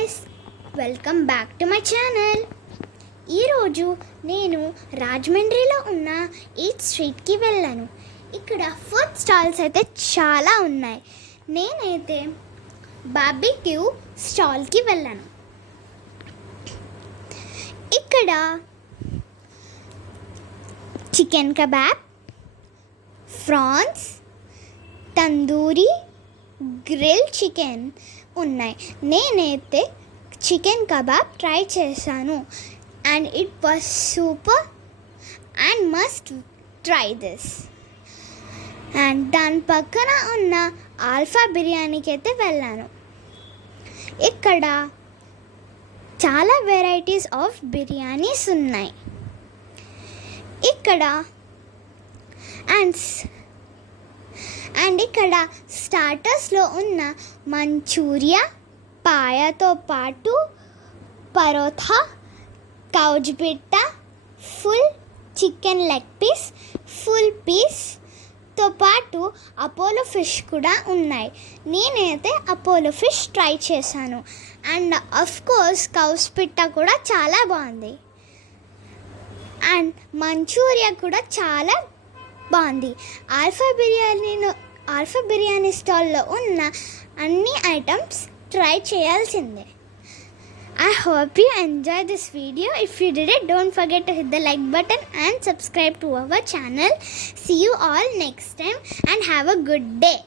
guys, welcome back to my channel. ఈరోజు నేను రాజమండ్రిలో ఉన్న ఈట్ స్ట్రీట్కి వెళ్ళాను. ఇక్కడ ఫుడ్ స్టాల్స్ అయితే చాలా ఉన్నాయి. నేనైతే బార్బిక్యూ స్టాల్కి వెళ్ళాను. ఇక్కడ chicken kebab, prawns, tandoori, grill chicken ఉన్నాయి. నేనైతే చికెన్ కబాబ్ ట్రై చేశాను and it was super and must try this. And దాని పక్కన ఉన్న ఆల్ఫా బిర్యానీకి అయితే వెళ్ళాను. ఇక్కడ చాలా వెరైటీస్ ఆఫ్ బిర్యానీస్ ఉన్నాయి. ఇక్కడ ఇక్కడ స్టార్టర్స్లో ఉన్న మంచూరియా, పాయాతో పాటు పరోటా, కౌజ్ పిట్ట, full chicken leg piece, full పీస్తో పాటు అపోలో ఫిష్ కూడా ఉన్నాయి. నేనైతే అపోలో ఫిష్ ట్రై చేశాను అండ్ అఫ్ కోర్స్ కౌజ్ పిట్ట కూడా చాలా బాగుంది అండ్ మంచూరియా కూడా చాలా బాగుంది. ఆల్ఫా బిర్యానీ స్టాల్లో ఉన్న అన్ని ఐటమ్స్ ట్రై చేయాల్సిందే. I hope you enjoyed this video. If you did it, don't forget to hit the like button and subscribe to our channel. See you all next time and have a good day.